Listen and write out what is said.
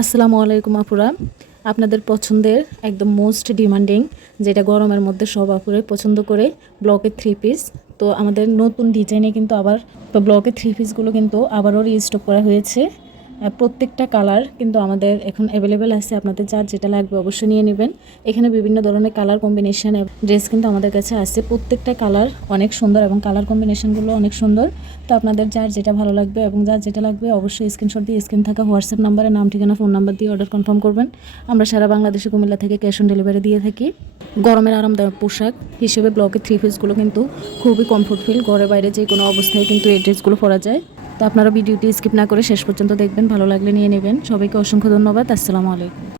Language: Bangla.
আসসালামু আলাইকুম, আপুরা। আপনাদের পছন্দের একদম মোস্ট ডিমান্ডিং যেটা গরমের মধ্যে সব আপুরে পছন্দ করে ব্লকের থ্রি পিস তো আমাদের নতুন ডিজাইনে কিন্তু আবার ব্লকের থ্রি পিসগুলো কিন্তু আবারও রিস্টক করা হয়েছে। প্রত্যেকটা কালার কিন্তু আমাদের এখন অ্যাভেলেবেল আছে। আপনাদের যার যেটা লাগবে অবশ্যই নিয়ে নেবেন। এখানে বিভিন্ন ধরনের কালার কম্বিনেশান ড্রেস কিন্তু আমাদের কাছে আছে। প্রত্যেকটা কালার অনেক সুন্দর এবং কালার কম্বিনেশনগুলো অনেক সুন্দর। তো আপনাদের যার যেটা ভালো লাগবে এবং যার যেটা লাগবে অবশ্যই স্ক্রিনশট দিয়ে স্ক্রিন থাকা হোয়াটসঅ্যাপ নাম্বারে নাম, ঠিকানা ফোন নাম্বার দিয়ে অর্ডার কনফার্ম করবেন। আমরা সারা বাংলাদেশে কুমিল্লা থেকে ক্যাশ অন ডেলিভারি দিয়ে থাকি। গরমের আরামদায়ক পোশাক হিসেবে ব্লকের থ্রি পিসগুলো কিন্তু খুবই কমফোর্ট ফিল ঘরে বাইরে যে কোনো অবস্থায় কিন্তু এই ড্রেসগুলো পরা যায়। তো আপনারা ভিডিওটি স্কিপ না করে শেষ পর্যন্ত দেখবেন, ভালো লাগলে নিয়ে নেবেন। সবাইকে অসংখ্য ধন্যবাদ, আসসালামু আলাইকুম।